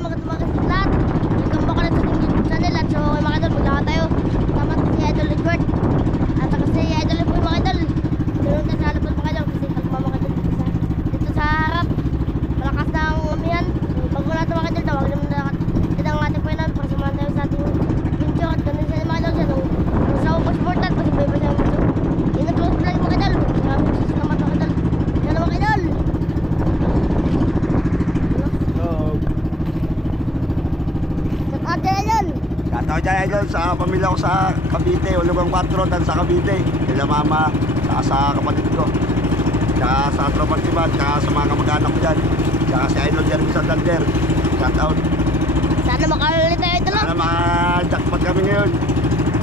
magandang lahat. Welcome back ulit sa ating channel. At so mga idol, maglakad tayo. Tama si Idol Edward. At saka si Idol po mga idol. Doon tayo sa halapan mga idol. Kasi kalma mga idol dito sa harap. Malakas na ang umihan. So bago natin mga idol, tawag naman na kita ang ating painan para samahan tayo sa ating video. At ganun sa mga idol. Sa ako supportan kasi may mga idol. Inag-close vlog mga idol. Maraming salamat mga idol. Yan mga idol. Shoutout dyan idol sa pamilya ko sa Cavite, Ulugang 4 dan sa Cavite, kila mama, saka sa kapatid ko, saka sa Tropas Tibat, saka sa mga kamag-anak ko dyan, saka si Idol Jeremy Santander. Shoutout. Sana makalulit tayo idol. Sana maka-jackpot kami ngayon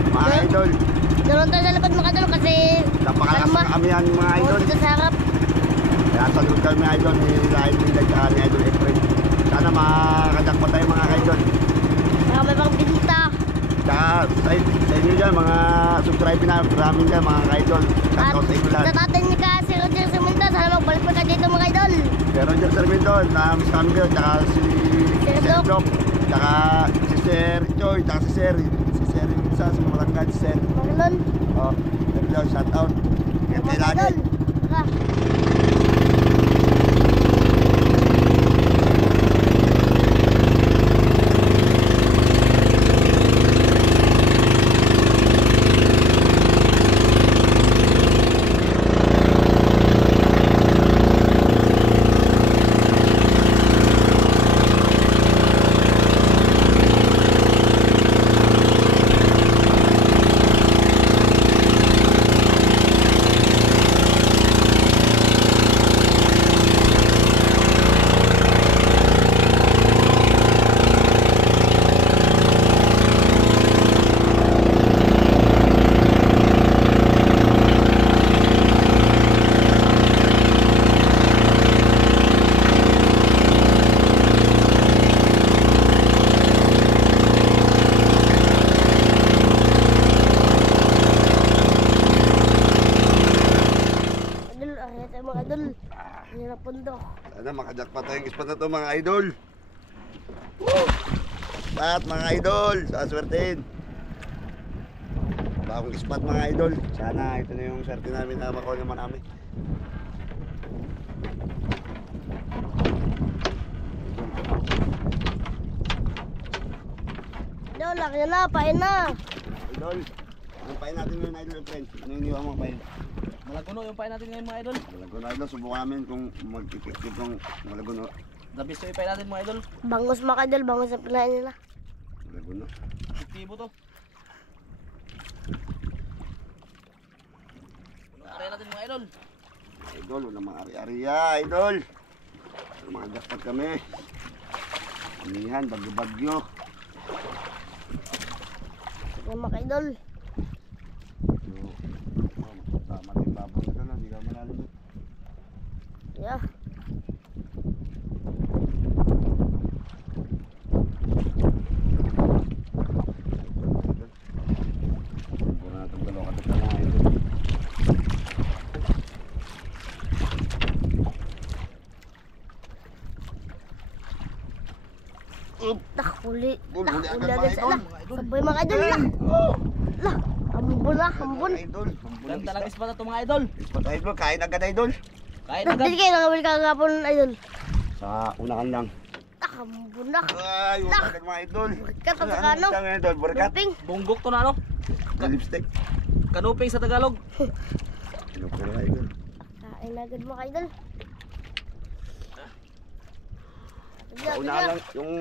mga idol. Doon tayo sa lapad mga idol kasi Napakalakas na kami yan mga idol. dito sa harap. Kaya salud kami idol ni Idol saka ni Idol Efren. Sana maka-jackpot tayo mga idol. Saka may pang binta. Saka sa inyo dyan, mga subscribe namin dyan mga idol. At Shoutout sa inyo lahat. sa tatay ni ka si Roger Sarmiento, sana magbalik pa ka dito mga idol. Si Roger Sarmiento, na-miss kami kayo. Tsaka si Sir Doc, tsaka si Sir Choy, tsaka si Sir Minsa, sa Malanggan, si Sir. Marlon. Oh, Sir shoutout. Ingat kayo Mga lagi. idol. Saka mga idol. Hirap pundo. Sana makajackpot tayong ispat na to mga idol. Woo! Lahat mga idol, sa swertein. Bagong ispat mga idol. Sana ito na yung swerte namin na makuha naman namin. Idol, laki na, pain na. Idol, anong pain natin ngayon idol friend? Ano yung iniwan mong pain? Malaguno yung pain natin ngayon mga idol. Malaguno idol, subukan namin kung mag-effective ng malaguno. The best yung pain natin mga idol. Bangus mga idol, bangus ang pinain nila. Malaguno. Aktibo to. Unang area natin mga idol. Idol, wala mga ari-ariya idol. Mga jackpot kami. Amihan, bagyo-bagyo. Yan mga idol. Tama din babang ito lang, hindi ka malalim. Yeah. Puro na itong dalawa katot na mga idol. Huli. Huli agad Huli mga agad idol. sa sabay mga idol. Lah, hambon na, hambon. Idol. Ganda lang ispat na to mga idol. Ispat idol, kain agad idol. Kain agad. Hindi kayo nakawil kagapon idol. Sa unahan lang. Hambon na. Ay, wala agad mga idol. Burikat at saka ano? Ano idol, burikat. Luping. Bunggok to na ano? Lipstick. Kanuping sa Tagalog. Ano po mga idol? Kain agad mga idol. Sa unahan lang, yung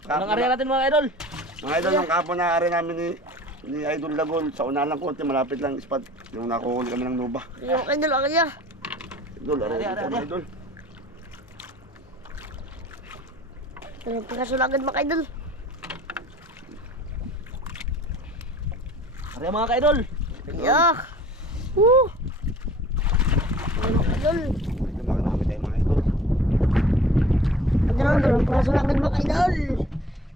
Unang area natin mga idol. mga idol, yung kapon na ari namin ni Idol Lagol, sa unahan lang konti, malapit lang ispat. Yung nakuhuli kami ng nuba. Yung idol, ako niya. Idol, ari mga idol. Yung pagkasul agad mga idol. Area mga idol. Yeah. Woo. Yung mga idol. Marami tayo mga idol. Dalawang piraso na agad mga idol.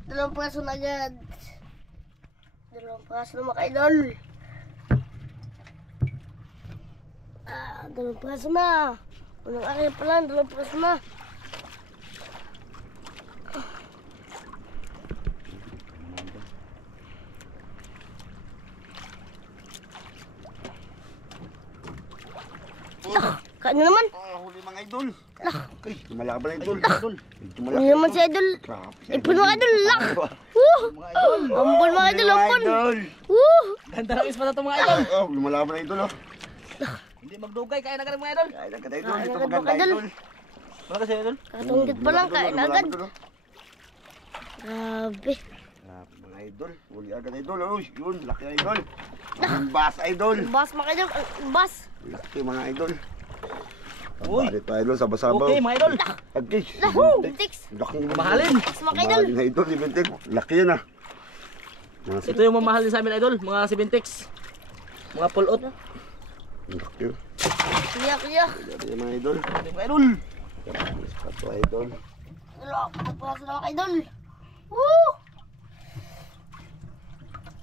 Dalawang piraso na agad. Dalawang piraso na mga idol. Dalawang piraso na. Unang area pa lang, dalawang piraso na. Kain na naman. Huli mga idol. Lah. Okay, lumalaban na idol. Idol. Medyo malaki. Huli naman si Idol. Grabe. Ipon mga Idol. Lah. Woo! Mga idol. Ampon mga Idol, ampon. Idol. Woo! Ganda ng ispa na ito mga idol. Oh, lumalaban na idol. Oh. Hindi magdugay, kaya na ka mga idol. Kaya agad idol. Kaya Ito agad, maganda idol. idol. Wala kasi idol. Katunggit pa lang, kain agad. Lumalaban, idol, oh. Grabe. Grabe mga idol. Huli agad idol. Oh, yun, laki idol. Ang bass idol. Bas mga Idol. Bas. Laki mga idol. Uy. Balit pa idol, sabaw-sabaw. Okay mga idol. Okay. Woo! Bintiks. Laki Mahalin. Bas mga Idol. Mahalin na idol, ibintik. Laki yan ah. Mga Ito yung mamahal din sa amin idol. Mga 7-tex. Mga pulot. laki. Kuya, kuya. Laki yan mga idol. Ito mga idol. Ito idol. Wala, kapaso na mga Idol. Woo!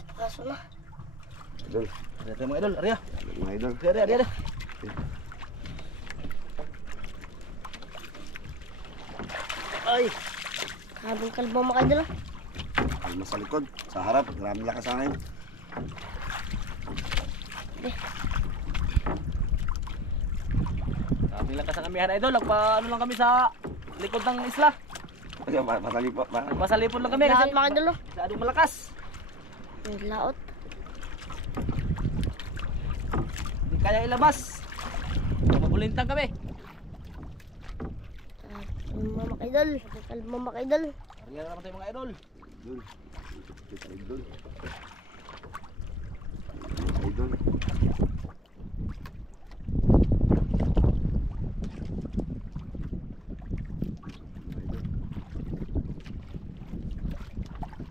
Kapaso na. Idol. Ito mga idol. Arya. Mga idol. Arya. Ay. Habang kalbo mga Idol. Alma sa likod. Sa harap. Maraming lakas sa akin. Kami lang kasang kamihan idol. Ano lang kami sa likod ng isla. Ay, matali po. Pasalipon lang kami Lahat kasi mga Idol. masyadong malakas. May laot. Hindi kaya ilabas. Mabulintang kami. Kalbo mga Idol. Kalbo mga Idol. Arya na naman tayo mga idol. Idol. Kita idol. Idol.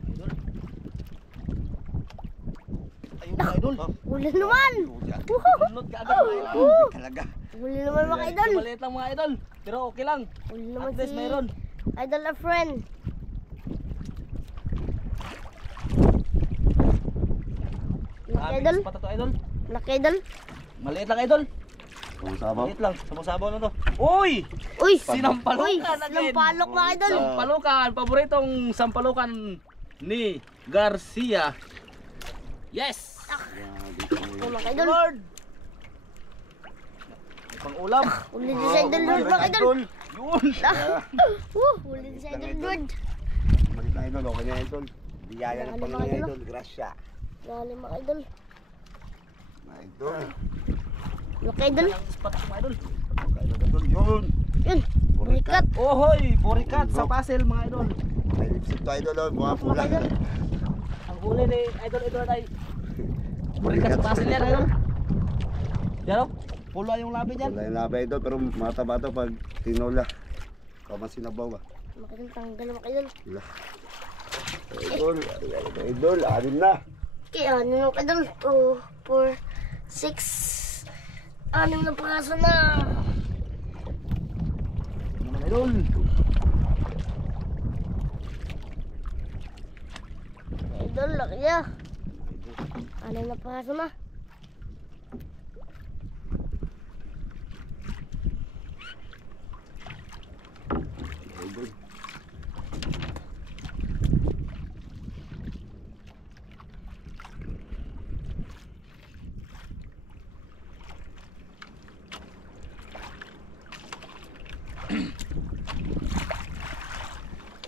Idol. Ayun mga idol. Huli naman. Unlot ka agad mga idol. Talaga. Huli naman mga Idol. Maliit lang mga idol. Pero okay lang. Huli naman At least si mayroon. Idol a friend. Laki Idol. Pata to idol. Laki Idol. Maliit lang idol. Pumusabaw. Maliit lang. Sabaw-sabaw na to. Uy! Uy! Sinampalukan Uy! again. Sinampalok mga Idol. Sampalukan. Paboritong sampalukan ni Garcia. Yes! Uy, mga Idol. Lord! Pang ulam. Huli din sa Idol Lord mga Idol. Yun! Huli din sa Idol Lord. Malit na idol. Okay na idol. Biyaya ng Panginoon Mga idol. idol. Grasya. Dali mga Idol. Mga idol. Laki Idol. Ang spot mga idol. Okay na idol. Yun. Yun. Burikat. Ohoy! Burikat sa puzzle mga idol. May lipstick to idol. Oh. Buha pula. Ang huli ni idol ay burikat sa puzzle yan idol. Yan o. Pula yung labi niyan. Wala yung labi idol. Pero mataba to pag tinola. Kaman sinabaw ba? Mga Idol, tanggal mga Idol. Wala. Idol. Idol. Anim na. Kaya ano mga Idol? 2, 4, 6. 6 na piraso na. Mga idol. Idol, laki niya. 6 na piraso na. Idol.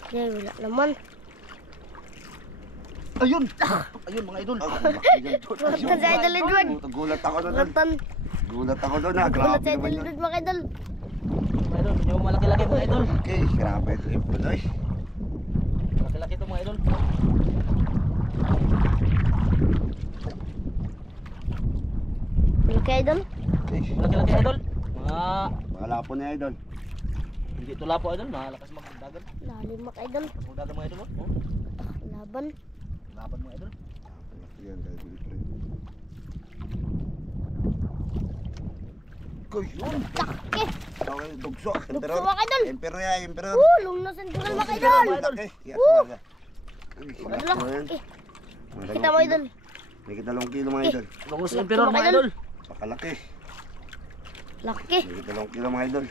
Kaya wala naman. Ayun! Ayun mga idol. Ratan sa Idol Edward. Gulat ako doon. Ratan. Gulat ako doon ha. Gulat Grabe sa Idol naman yun. Edward mga Idol. Mga idol, medyo malaki-laki mga idol. Okay, grabe ito yung puloy. Malaki-laki ito mga idol. Laki Idol. Okay. Malaki-laki idol. Wala po na idol. Hindi tula po idol. Malakas magdagan. Lalim mga Idol. Magdagan mga idol. Oh. Laban. Laban mga idol. Yan, idol. Koy, yun. Laki. Okay, dugso. Dugso mga Idol. Emperor yan, emperor. Lungnos ang tugal mga Idol. Laki. Yes, Woo! wala. Laki. Kita mo Idol. May kita 2 kilo mga idol. Lungos Laki, emperor mga mga idol. idol. Pakalaki. Laki. May kita 2 kilo mga idol.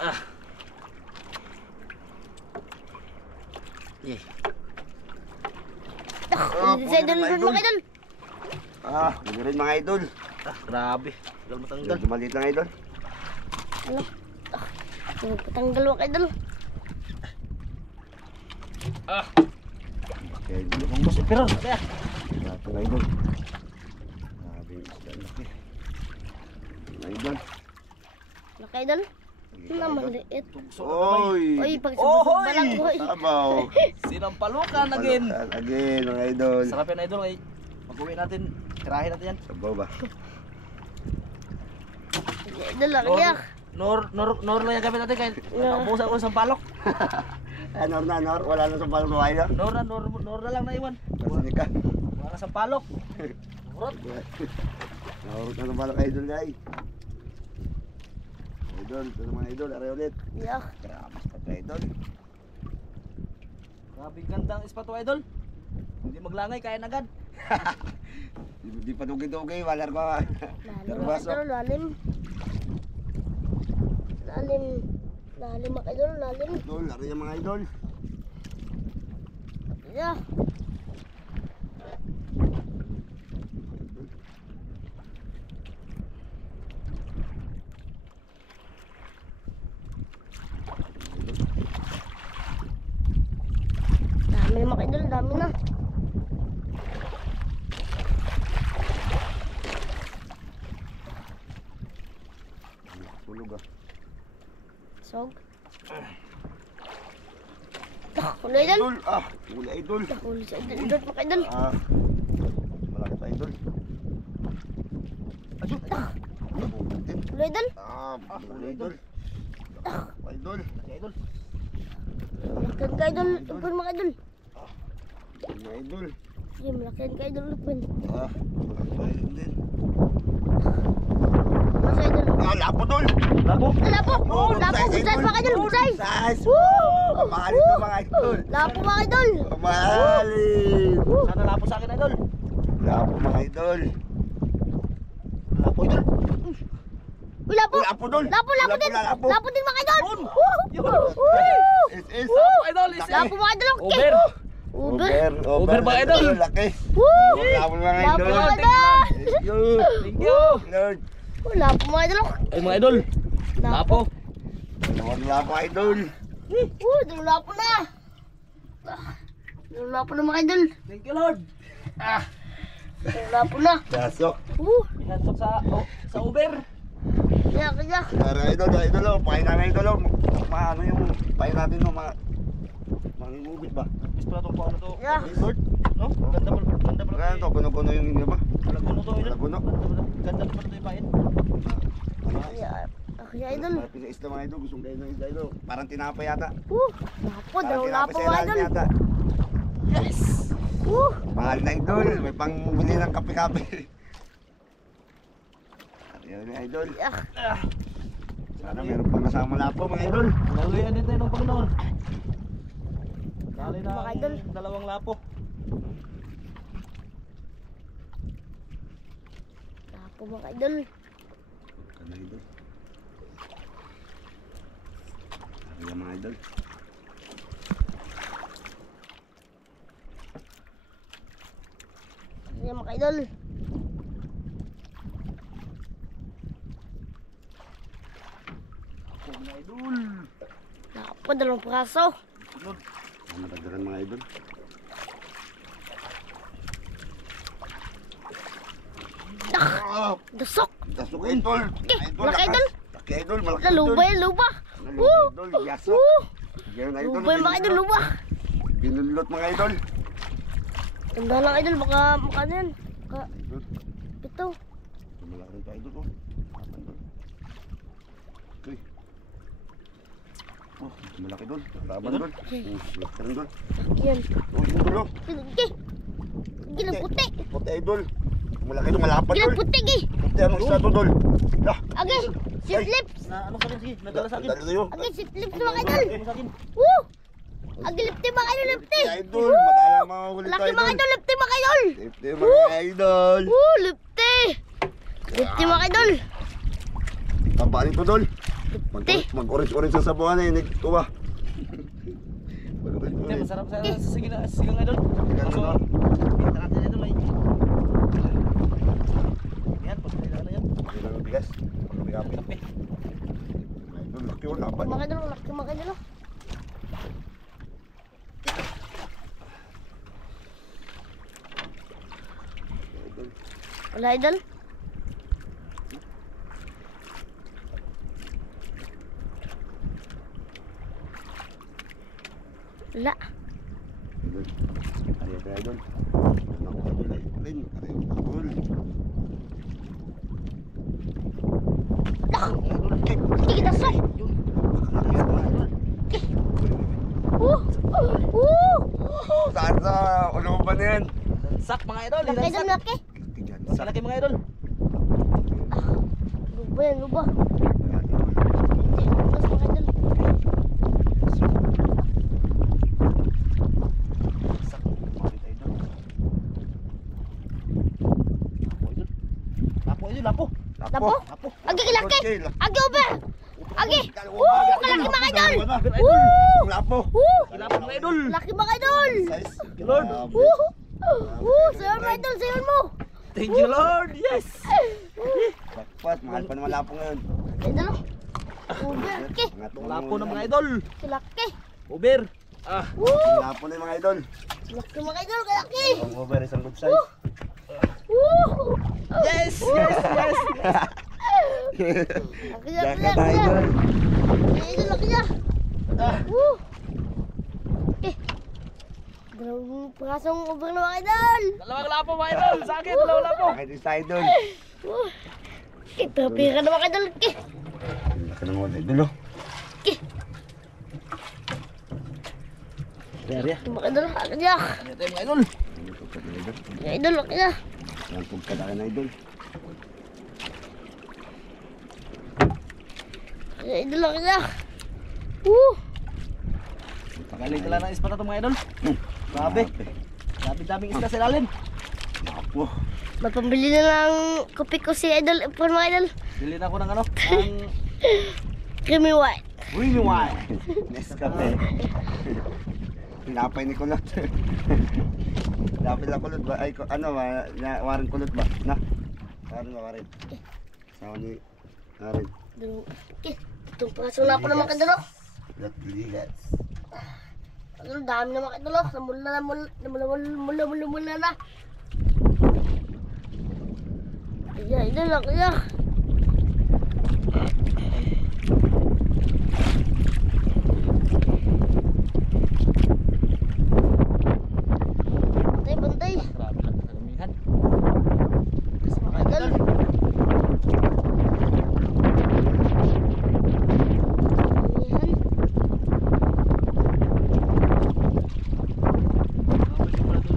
Ah. Yeah. Hindi sa Idol Lord mga Idol. Ah, hindi rin mga idol. Ah, grabe. Tanggal matanggal. Medyo maliit lang idol. Ano? Patanggal mga idol. Okay, idol. Ang boss, pero kaya. Ito na idol. Grabe yung isda laki. Idol. Mga idol. Wala maliit. Oy! Oy, pag subusog pa lang. Oy. Sabaw. Sinampalukan again. Again, mga idol. Sarap yan idol ay pag-uwi natin, tirahin natin yan. Sabaw ba? Idol lang yak. Nor lang yung gamit natin kahit naubusan ko ng sampalok. Nor na, Nor. Wala na sa palong buhay na. Nor na lang na iwan. Kasi ka. Wala na sampalok. Urot. Nahurot na ng balak idol na eh. Idol, ito na mga idol. Aray ulit. Yak. Gramas pa ito idol. Grabe gandang ispato idol. Hindi maglangay, kaya agad. Di pa dugi-dugi. Walar ko. Lalim mga idol, lalim. Lalim. Lalim mga idol, lalim. Idol, aray yung mga idol. Yak. Dami mga idol, dami na. Tulog ah. Sog. Huli idol. Idol, ah. Huli idol. Huli sa idol, idol mga idol. Ah. Malaki pa idol. Huli idol. Ah, huli idol. Idol. Kaya idol. Malakihan ka idol, lupin mga idol. Mga idol. Sige, malakihan ka idol, lupin. Ah, malaki pa idol din. Masa idol. Ah, lapo dol. Lapo. Lapo! Oh, lapo! Good size mga idol! Good size! Size! Woo! Mahal ito mga idol. Lapo mga idol! Mahalin. Sana lapo sa akin idol. Lapo mga idol. Lapo idol. Uy, lapo! Uy, lapo dol. Lapo, lapo din! Na, lapo. Lapo din mga idol! Yun. Woo! Yun. Woo! Is. Lapo idol. Is Lapo mga idol! Okay! Over. Uber! Over mga idol. Laki. Woo! Lapo mga Lapo idol. mga idol! Thank you. Thank you. Lord. Oh, lapo mga idol! Ay mga idol. Lapo. Lord, lapo idol. Dalo lapo na! Dalo lapo na mga idol! Thank you Lord. Dalo lapo na! Dasok. Inansok sa Uber. Kaya, kaya! Tara idol, idol. Pahin namin idol. Ano yung pahin natin no, mga mangingubit ba? Bis pala itong paano to. Yeah. Resort. No? Ganda pala. Kaya to, puno-puno yung inyo ba? Laguno to idol. Laguno. Ganda pala ito yung pain. Kaya, kaya idol! Mga pinaisda mga idol, gustong kayo ng isda idol. Parang tinapay yata. Lapo, dalo Parang lapo tinapay sa mga ilalim idol! yata. Yes! Mahal na idol, may pangbili ng kape-kape. Ayun na idol. Yak! Sana meron pang kasama lapo mga idol. Naluyan din tayo ng Panginoon. Dali na Mga idol. ang dalawang lapo. Lapo mga idol! Ano idol? Ayan mga idol. Kaya mga idol! Ako mga idol. Lapo, dalawang praso! Sunod. Ang matagalan mga idol. Ah, Dasok! dasok idol. Idol, malaki idol. Laki idol, malaki Luba yan, luba! Luba idol, yasok. Yan idol. Luba yung mga idol, luba! Binulot mga idol. Tanda lang idol, baka ano yan? Baka Idol. ito. Malaki rin pa idol oh. Idol. Uy. Oh, malaki dol. Laban dol. Malaki rin dol. Yan. Oh, yung dulo. Sige! Gilang puti! Puti idol. Malaki dol, malapad Gilang dol. puti, gi! Puti anong isa to dol. Dah. Agay! Sip lips! Na ano sa akin? Sige, nagdala sa akin. Dali sa'yo. Agay, sip lips mga idol! Ano sa akin? Woo! Agay, lipti mga idol, lipti! Puti idol. Madalang mga huli to Laki mga idol, lipti mga idol! Lipti mga idol. Woo! Lipti! Lipti mga idol! Taba nito dol. Lipti! Mag-orange-orange sa sabuhan eh. Ito ba? Hindi, Mag-orange-orange. masarap sa sigang idol. Ganun, no? Pinta natin idol ay. Yan, pagkakita na yan. Yan ang bigas. Pagkabi-gabi. Kape. Idol, laki wala pa. Mga idol, laki mga idol. Wala idol. Wala. Idol. Ari ka idol. Naku, idol ay rin. Ari, idol. Hindi kita sa. Saan sa ulo ba na yan? Sak mga idol. Laki idol, laki. Tigyan, Laki laki mga idol. Luba yan, luba. Tapos mga idol. Sak. Mga idol. Lapo idol. Lapo. Lapo? Lapo. Agi laki. Agi over. Agi. Kalaki mga idol. Lapo. Lapo mga idol. Laki mga idol. Size. Lord. Sayon mga idol, sayon mo. Thank you Lord. Yes. Jackpot, mahal pa naman lapo ngayon. Idol. Over. Laki. Lapo ng mga idol. Laki. Uber. Ah. Lapo na yung mga idol. Laki mga idol, laki. Ang over, isang good size. Yes. Yes. Yes. Laki na, Jackpot laki na. idol. Idol, laki na. Ah. Dalawang prasong over na mga idol. Dalawang lapo mga idol. Sa akin dalawang lapo. Bakit yung sa idol? Pira na mga idol. Laki ng mga idol oh. Area. Mga idol, laki na. Ito yung mga idol. Mga idol, laki na. Ang pagkadaan na idol. Mga idol, laki na. Pagaling ka lang ng ispa na ito mga idol. Grabe. Grabe daming isda sa ilalim. Lapo. Magpambili na ng kopi ko si idol. Ipon mga idol. Bili na ako ng ano. Ang Creamy white. Really wide. Nescafe. Pinapay ni Kulot. Pinapay na Kulot ba? Ay, ano ba? Warin Kulot ba? Na? Warin ba, warin? Sawa ni Warin. Itong praso na ako ng mga idol. Kulot ligas. Idol, dami na mga idol. Mula na. Ayan, idol, laki na. Bantay. Grabe lang sa kamihan. Mga idol. Ayan.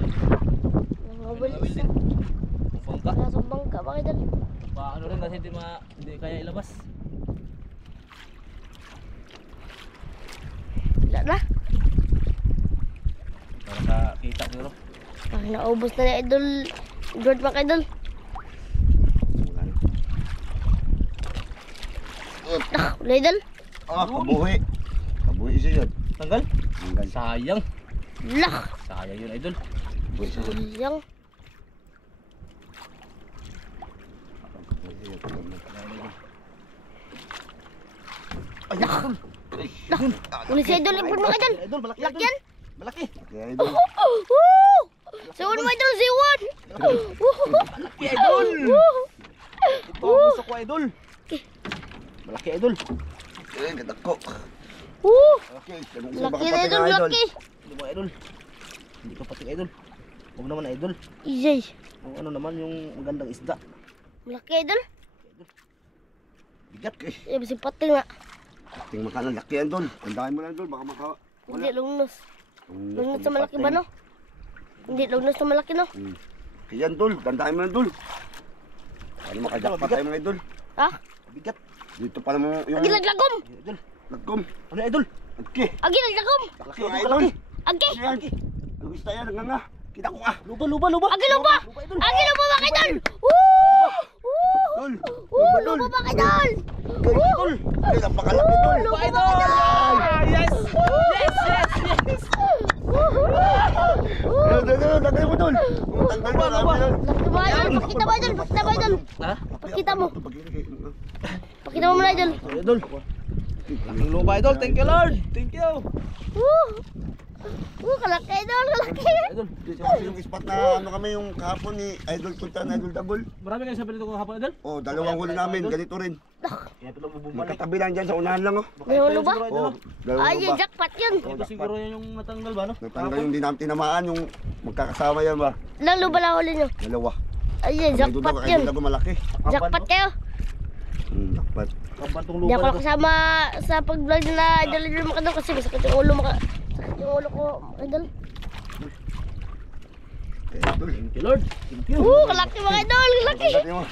Mga walis na. Bangka. Prasong bangka mga idol. Ano rin kasi hindi kaya ilabas. Wala na. Para kita siguro. Parang naubos na ni idol. Edward mga idol. Wala idol. Ah, kabuhi. Kabuhi siya yun. Tanggal? Tanggal. Sayang. Lah. Sayang yun idol. Kabuhi siya yun. Sayang. Ay, idol. Uli si idol. Ipon mga idol. Idol, malaki Laki idol. yan. Malaki. Kaya idol. Siwan mga idol. Siwan. Malaki idol. Ito ang gusto ko idol. Malaki idol. Eh, katako. Okay, Laki na idol. Laki. Hindi mo idol. Hindi ka pati idol. Huwag naman idol. Ijay. Yung ano naman yung magandang isda. Malaki idol. Bigat eh. Eh, basi pating na. Tingnan ka ng laki yan doon. Tandaan mo lang doon, baka maka... Hindi, lungnos. Lungnos sa malaki ba, no? Hindi, lungnos sa malaki, no? Kaya yan doon, tandaan mo lang doon. Ano makajakpa tayo mga idol? Ha? Bigat. Dito pa naman yung... Agi naglagom! Idol. Nagkom. Ano idol? Okay. Agi naglagom! Malaki Mga idol. idol. Malaki. Agi! Yan. Ang gusto yan, nga. Kita ko nga. Luba, luba, luba. Agi lupa! Luba idol. Agi lupa, mga idol! Dol. Lupa, mga idol! Dol. Ay, napakalaki dol. Luba idol. Yes. Yes, yes, yes. Lagay mo dol. Tanggal mo. Luba. Laki ba, idol? Pakita mo, idol! Pakita mo, idol! Ha? Pakita mo. naman muna, idol. Idol. Laking lupa, idol. Thank you, Lord. Thank you. Woo! Kalaki, idol, kalaki. Idol. Yung spot na ano kami yung kahapon ni Idol Kuntan, Idol Dabol. Marami kayo sabi nito kung hapon, idol. Oh, dalawang huli namin, ganito rin. Kaya pala bubalik. Magkatabi lang dyan sa unahan lang oh. May ulo ba? Oh, dalawang Ay, ba? jackpot yun. Ito siguro yan yung natanggal ba, no? Nagtanggal yung di namin tinamaan, yung magkakasama yan ba? Ilang luba lang huli nyo? Dalawa. Ay, Idol jackpot Dabol, yun. Idol Dabol malaki. Jackpot kayo. Jackpot. Kabantong Hindi lupa ako na to. kasama sa pag-vlog na idol mga idol kasi masakit yung ulo sakit yung ulo ko mga idol. Idol. Thank you, Lord. Thank you. Kalaki mga idol, kalaki. Pagdating mo.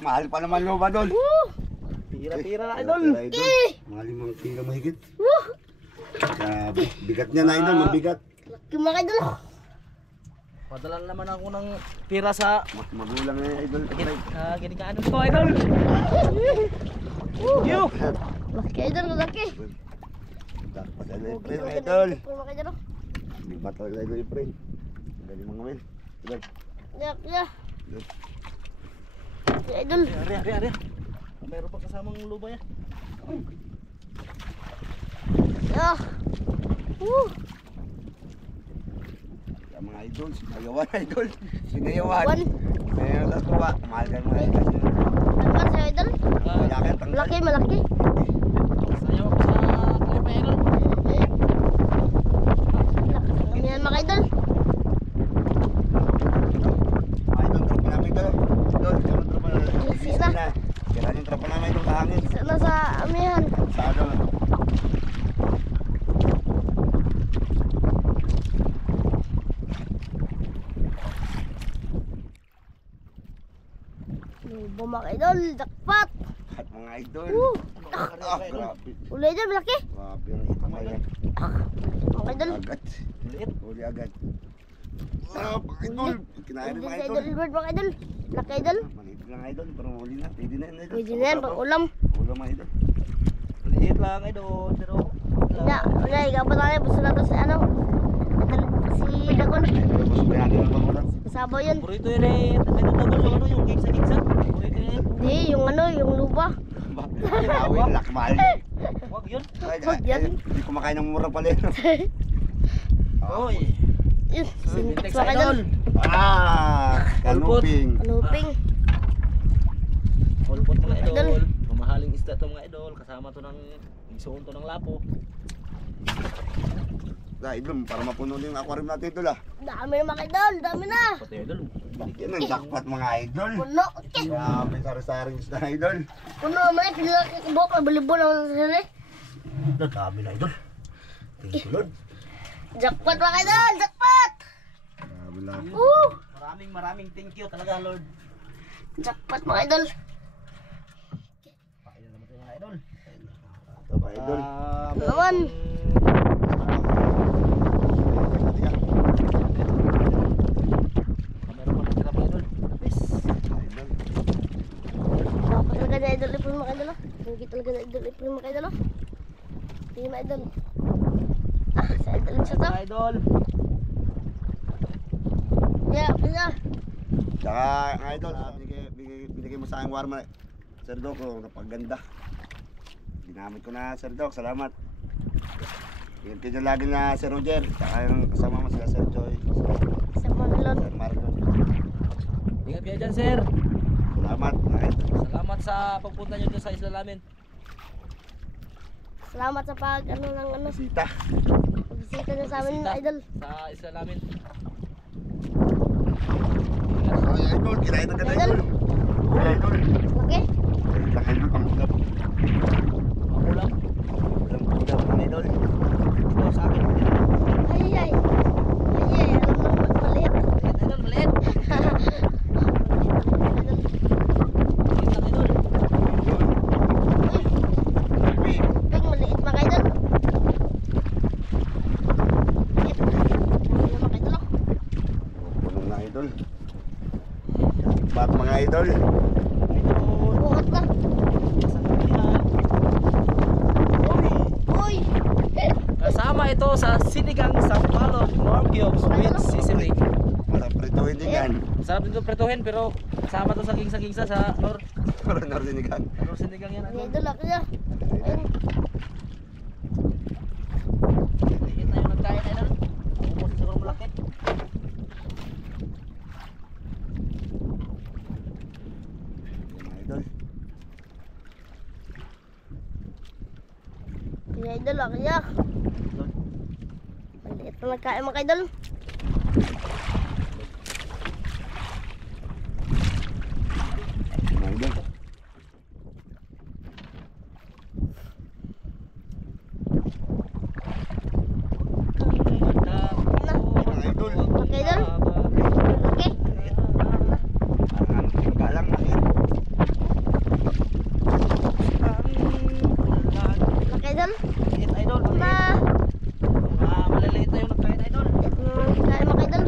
Mahal pa naman lupa doon. Pira-pira na, idol. Mga 5 kilo mahigit. Woo! Grabe. Bigat niya na idol, mabigat. Kalaki mga idol. Padala naman ako ng pira sa Magulang na yung idol. ginikaano ko, idol. Thank you. Kalaki idol, kalaki. Padala yung friend, idol. Mga idol. Hindi ba talaga idol yung friend? Galing mga men. Idol. Yak, yak. Ya, idol. Ari. Meron pa kasamang lupa yan. Ya. Woo! Yung mga idol, sinayawan idol. Sinayawan. One. Meron sa tuwa. Mahal ka mga idol. Tanggal sa idol. Malaki, tanggal. Malaki, malaki. Sayaw ako sa klipa, idol. Yan mga idol. Idol, tropa namin idol. Idol, meron tropa namin. Sina? Kailan yung tropa namin idol kahangin. Sana sa amihan. Sa ano? Lubo mga idol, jackpot. At mga idol. Woo! Grabe. Uli idol, malaki. Grabe ang ito mga yan. Mga idol. Agad. Liit. Huli agad. Mga idol. Kinain Hindi mga sa idol. idol, Edward mga idol. Laki idol. Maliit lang idol, pero huli na. Pwede na yan idol. Pwede na yan, pang ulam. Ulam mga idol. Liit lang, idol. Pero Wala, ikaw pa tayo. Basta natin si ano. Si Dagon. Mas kaya din ang pangulam. Sabaw yun. paborito yun eh. Idol Dabol, yung ano, yung kiksa-kiksa. Paborito yun. Hindi, yung ano, yung luba. Awin, lakmal. Huwag yun. Huwag yan. Hindi kumakain ng mura pala yun. Oy. Yun, Bintex mga idol. idol. Kanuping. Anuping. Holpot mga Idol. idol. Mamahaling isda to mga idol. Kasama to ng isuon to ng lapo. Idol, para mapuno din yung aquarium natin idol ah. Dami na mga idol, dami na. Pati idol. Yan ang jackpot mga idol. Puno. Okay. Grabe sari-saring isda idol. Puno naman, pinilaki ko buhok, nabalibo naman sa sari. Dami na idol. Thank you Lord. Jackpot mga idol, jackpot! Grabe lang. Woo! Maraming thank you talaga Lord. Jackpot mga idol. Pakailan naman tayo mga idol. Ito mga idol. Naman. Meron pa natira mga idol. Yes. Idol. Dapat talaga na idol ipon mga idol. Hindi talaga na idol ipon mga idol. Hindi mga idol. Sa idol siya to. Mga idol. Yeah, kaya. Tsaka mga idol, binigay mo sa aking warma. Sir Doc, oh, napaganda. Ginamit ko na Sir Doc, salamat. Ingat kayo dyan lagi na Sir Roger. Tsaka yung kasama mo sila Sir Joy. Sa Marlon. Sir Marlon. Ingat kayo dyan sir. Salamat mga idol. Salamat sa pagpunta nyo dyan sa isla namin. Salamat sa pag ano ng ano. Bisita. Pagbisita niyo sa amin Bisita idol. Sa isla namin. Ay, idol, kinain agad idol. Ay, idol. Okay? Lang idol, pangulam. Makulam. Ulam mga idol. Ito sa akin. Ay ay. Ay ay, alam mo maliit. Maliit idol, maliit. Maliit lang idol. Uy, pag maliit mga idol. Maliit. Dami na mga idol. Oh. Punong na idol. Ba't mga idol? Idol. Buhat na. Sa kanihan. Uy. Uy. Kasama ito sa sinigang sa palot, pork cubes with sesame. Masarap prituhin din yan. Masarap din ito prituhin pero kasama to saging-saging sa Nor. Parang narsinigan. Nor sinigang yan. Mga idol, laki na. Ayun. Liit na yung nagkain idol. Ubos siguro malaki. Mga idol. Mga idol, laki na. Maliit na nagkain mga idol. Mga idol. Mga idol. Laki idol. Laki. Parang galang na yan. Laki idol. Liit idol. Ma. Maliliit na yung nagkain idol. Nagkain mga idol.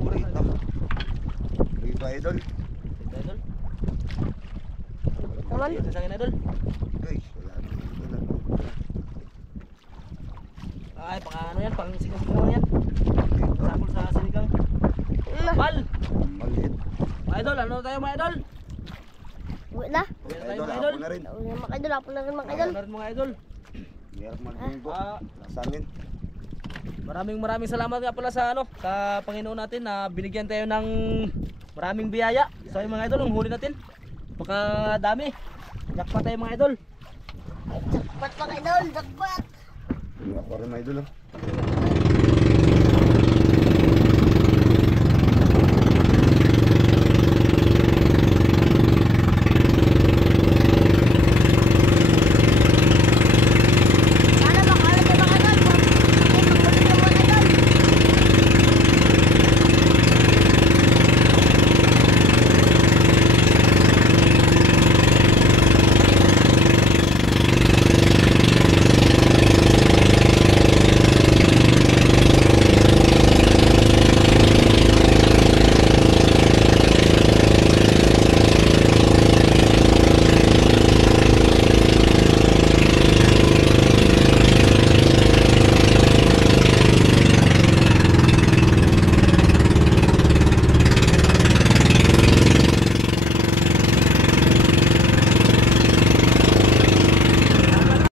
Burrito. Burrito idol. Idol. Naman. Sasangin idol. Guys, wala na idol. Ay, pang ano yan, pang sinigang yan. Sabol sa sinigang. Pal! Maliit. Mga idol, ano tayo mga idol? Uwi na. Uwi na tayo Idol, mga ako idol. na rin. Uwi na mga idol. Ako na rin mga idol. Ano na rin mga idol? Mayroon magbunggo. Ah, Lasangin. maraming salamat nga pala sa ano, sa Panginoon natin na binigyan tayo ng maraming biyaya. So yung mga idol, ang huli natin. Baka dami. Jackpot tayo mga idol. Jackpot mga idol. Jackpot. Ako rin mga idol.